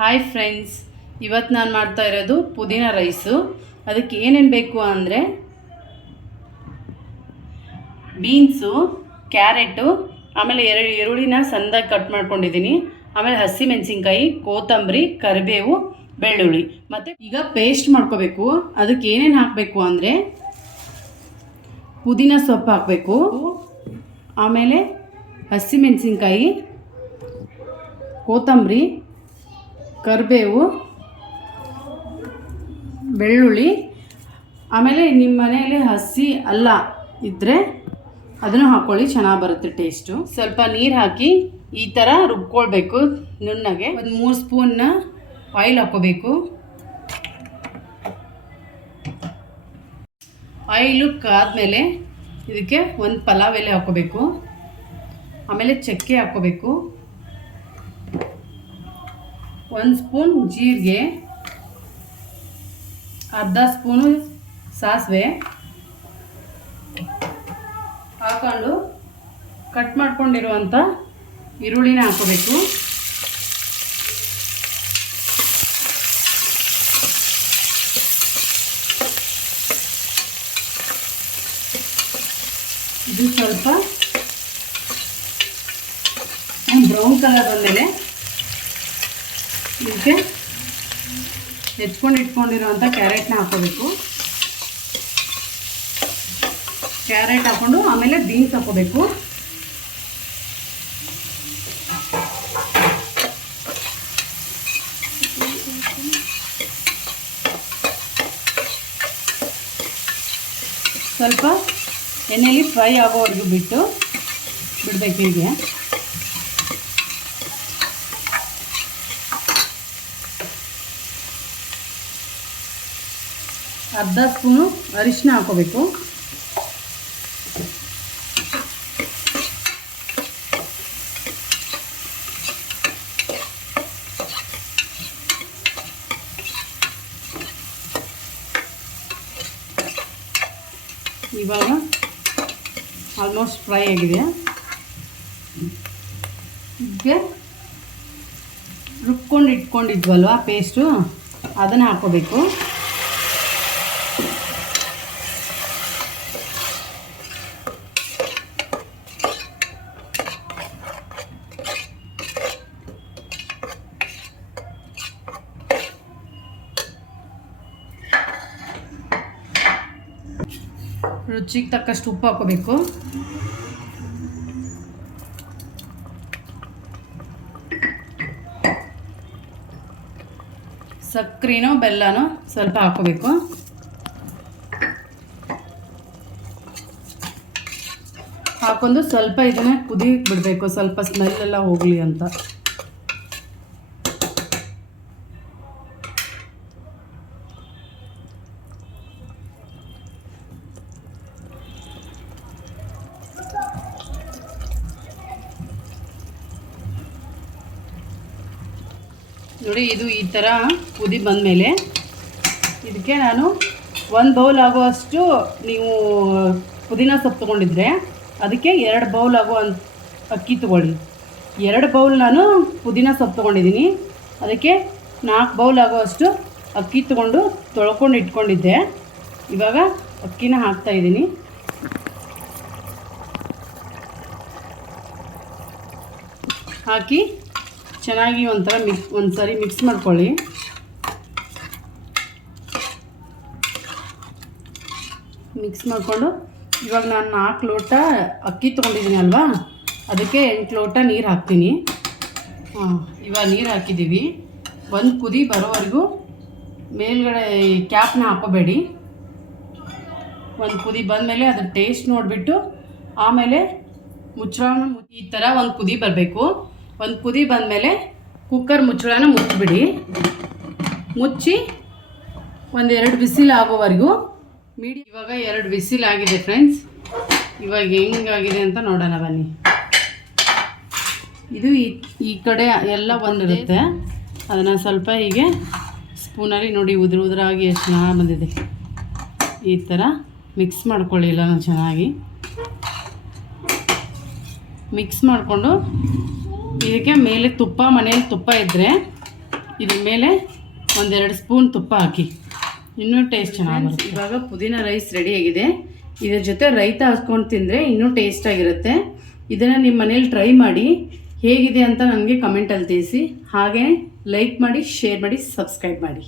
Hi friends, ಇವತ್ತು ನಾನು ಮಾಡ್ತಾ ಇರೋದು ಪುದೀನ ರೈಸು. ಅದಕ್ಕೆ ಏನೇನು ಬೇಕು ಅಂದರೆ ಬೀನ್ಸು, ಕ್ಯಾರೆಟು, ಆಮೇಲೆ ಈರುಳ್ಳಿನ ಸಣ್ಣದಾಗಿ ಕಟ್ ಮಾಡ್ಕೊಂಡಿದ್ದೀನಿ, ಆಮೇಲೆ ಹಸಿಮೆಣಸಿನ್ಕಾಯಿ, ಕೊತ್ತಂಬರಿ, ಕರಿಬೇವು, ಬೆಳ್ಳುಳ್ಳಿ. ಮತ್ತು ಈಗ ಪೇಸ್ಟ್ ಮಾಡ್ಕೋಬೇಕು. ಅದಕ್ಕೆ ಏನೇನು ಹಾಕಬೇಕು ಅಂದರೆ ಪುದೀನ ಸೊಪ್ಪು ಹಾಕಬೇಕು, ಆಮೇಲೆ ಹಸಿಮೆಣಸಿನ್ಕಾಯಿ, ಕೊತ್ತಂಬರಿ, ಕರಿಬೇವು, ಬೆಳ್ಳುಳ್ಳಿ, ಆಮೇಲೆ ನಿಮ್ಮ ಮನೆಯಲ್ಲಿ ಹಸಿ ಅಲ್ಲ ಇದ್ದರೆ ಅದನ್ನು ಹಾಕ್ಕೊಳ್ಳಿ, ಚೆನ್ನಾಗಿ ಬರುತ್ತೆ ಟೇಸ್ಟು. ಸ್ವಲ್ಪ ನೀರು ಹಾಕಿ ಈ ಥರ ರುಬ್ಕೊಳ್ಬೇಕು ನುಣ್ಣಗೆ. ಒಂದು 3 ಸ್ಪೂನ್ನ ಆಯಿಲ್ ಹಾಕ್ಕೋಬೇಕು. ಆಯಿಲು ಕಾದ್ಮೇಲೆ ಇದಕ್ಕೆ ಒಂದು ಪಲಾವ್ ಎಲೆ ಹಾಕ್ಕೋಬೇಕು, ಆಮೇಲೆ ಚಕ್ಕೆ ಹಾಕ್ಕೋಬೇಕು, 1 ಸ್ಪೂನ್ ಜೀರಿಗೆ, ಅರ್ಧ ಸ್ಪೂನು ಸಾಸಿವೆ ಹಾಕೊಂಡು ಕಟ್ ಮಾಡ್ಕೊಂಡಿರುವಂಥ ಈರುಳ್ಳಿನ ಹಾಕೋಬೇಕು. ಇದು ಸ್ವಲ್ಪ ಬ್ರೌನ್ ಕಲರ್ ಬಂದಮೇಲೆ ಇದಕ್ಕೆ ಇಟ್ಕೊಂಡಿರೋವಂಥ ಕ್ಯಾರೆಟ್ನ ಹಾಕೋಬೇಕು. ಕ್ಯಾರೆಟ್ ಹಾಕ್ಕೊಂಡು ಆಮೇಲೆ ಬೀನ್ಸ್ ಹಾಕೋಬೇಕು. ಸ್ವಲ್ಪ ಎಣ್ಣೆಯಲ್ಲಿ ಫ್ರೈ ಆಗೋವರೆಗೂ ಬಿಡಬೇಕು. ಹೀಗೆ ಅರ್ಧ ಸ್ಪೂನು ಅರಿಶಿನ ಹಾಕೋಬೇಕು. ಇವಾಗ ಆಲ್ಮೋಸ್ಟ್ ಫ್ರೈ ಆಗಿದೆ. ಇದಕ್ಕೆ ರುಬ್ಕೊಂಡು ಇಟ್ಕೊಂಡಿದ್ವಲ್ವ ಪೇಸ್ಟು, ಅದನ್ನು ಹಾಕೋಬೇಕು. ರುಚಿಗೆ ತಕ್ಕಷ್ಟು ಉಪ್ಪು ಹಾಕೋಬೇಕು. ಸಕ್ಕರೆನೋ ಬೆಲ್ಲನೋ ಸ್ವಲ್ಪ ಹಾಕೋಬೇಕು. ಹಾಕೊಂಡು ಸ್ವಲ್ಪ ಇದನ್ನ ಕುದಿ ಬಿಡಬೇಕು, ಸ್ವಲ್ಪ ಸ್ಮೆಲ್ ಎಲ್ಲ ಹೋಗಲಿ ಅಂತ. ನೋಡಿ, ಇದು ಈ ಥರ ಕುದಿ ಬಂದಮೇಲೆ ಇದಕ್ಕೆ ನಾನು 1 ಬೌಲ್ ಆಗುವಷ್ಟು, ನೀವು ಪುದೀನ ಸೊಪ್ಪು ತೊಗೊಂಡಿದ್ರೆ ಅದಕ್ಕೆ 2 ಬೌಲ್ ಆಗುವ ಅಕ್ಕಿ ತೊಗೊಳ್ಳಿ. 2 ಬೌಲ್ ನಾನು ಪುದೀನ ಸೊಪ್ಪು ತೊಗೊಂಡಿದ್ದೀನಿ, ಅದಕ್ಕೆ 4 ಬೌಲ್ ಆಗುವಷ್ಟು ಅಕ್ಕಿ ತೊಗೊಂಡು ತೊಳ್ಕೊಂಡು ಇಟ್ಕೊಂಡಿದ್ದೆ. ಇವಾಗ ಅಕ್ಕಿನ ಹಾಕ್ತಾಯಿದ್ದೀನಿ. ಹಾಕಿ ಚೆನ್ನಾಗಿ ಒಂದು ಸರಿ ಮಿಕ್ಸ್ ಮಾಡ್ಕೊಳ್ಳಿ. ಮಿಕ್ಸ್ ಮಾಡಿಕೊಂಡು ಇವಾಗ ನಾನು 4 ಲೋಟ ಅಕ್ಕಿ ತೊಗೊಂಡಿದ್ದೀನಿ ಅಲ್ವಾ, ಅದಕ್ಕೆ 8 ಲೋಟ ನೀರು ಹಾಕ್ತೀನಿ. ಇವಾಗ ನೀರು ಹಾಕಿದ್ದೀವಿ. ಒಂದು ಕುದಿ ಬರೋವರೆಗೂ ಮೇಲ್ಗಡೆ ಕ್ಯಾಪ್ನ ಹಾಕೋಬೇಡಿ. ಒಂದು ಕುದಿ ಬಂದಮೇಲೆ ಅದ್ರ ಟೇಸ್ಟ್ ನೋಡಿಬಿಟ್ಟು ಆಮೇಲೆ ಮುಚ್ಚಳನ ಈ ಥರ ಒಂದು ಕುದಿ ಬರಬೇಕು. ಒಂದು ಕುದಿ ಬಂದಮೇಲೆ ಕುಕ್ಕರ್ ಮುಚ್ಚಳನ ಮುಚ್ಚಿಬಿಡಿ. ಮುಚ್ಚಿ 1-2 ಬಿಸಿಲು ಆಗೋವರೆಗೂ ಇವಾಗ 2 ಬಿಸಿಲು ಆಗಿದೆ ಫ್ರೆಂಡ್ಸ್. ಇವಾಗ ಹೆಂಗಾಗಿದೆ ಅಂತ ನೋಡೋಣ ಬನ್ನಿ. ಇದು ಈ ಕಡೆ ಎಲ್ಲ ಬಂದಿರುತ್ತೆ, ಅದನ್ನು ಸ್ವಲ್ಪ ಹೀಗೆ ಸ್ಪೂನಲ್ಲಿ ನೋಡಿ ಉದುರಾಗಿ ಎಷ್ಟು ಚೆನ್ನಾಗಿ ಬಂದಿದೆ. ಈ ಥರ ಮಿಕ್ಸ್ ಮಾಡ್ಕೊಳ್ಳಿ ಎಲ್ಲ ಚೆನ್ನಾಗಿ. ಮಿಕ್ಸ್ ಮಾಡಿಕೊಂಡು ಇದಕ್ಕೆ ಮೇಲೆ ತುಪ್ಪ, ಮನೆಯಲ್ಲಿ ತುಪ್ಪ ಇದ್ದರೆ ಇದ್ರ ಮೇಲೆ ಒಂದೆರಡು ಸ್ಪೂನ್ ತುಪ್ಪ ಹಾಕಿ, ಇನ್ನೂ ಟೇಸ್ಟ್ ಚೆನ್ನಾಗಿರುತ್ತೆ. ಇವಾಗ ಪುದೀನ ರೈಸ್ ರೆಡಿಯಾಗಿದೆ. ಇದ್ರ ಜೊತೆ ರೈತ ಹಾಕ್ಕೊಂಡು ತಿಂದರೆ ಇನ್ನೂ ಟೇಸ್ಟಾಗಿರುತ್ತೆ. ಇದನ್ನು ನಿಮ್ಮ ಮನೇಲಿ ಟ್ರೈ ಮಾಡಿ, ಹೇಗಿದೆ ಅಂತ ನನಗೆ ಕಮೆಂಟಲ್ಲಿ ತಿಳಿಸಿ. ಹಾಗೆ ಲೈಕ್ ಮಾಡಿ, ಶೇರ್ ಮಾಡಿ, ಸಬ್ಸ್ಕ್ರೈಬ್ ಮಾಡಿ.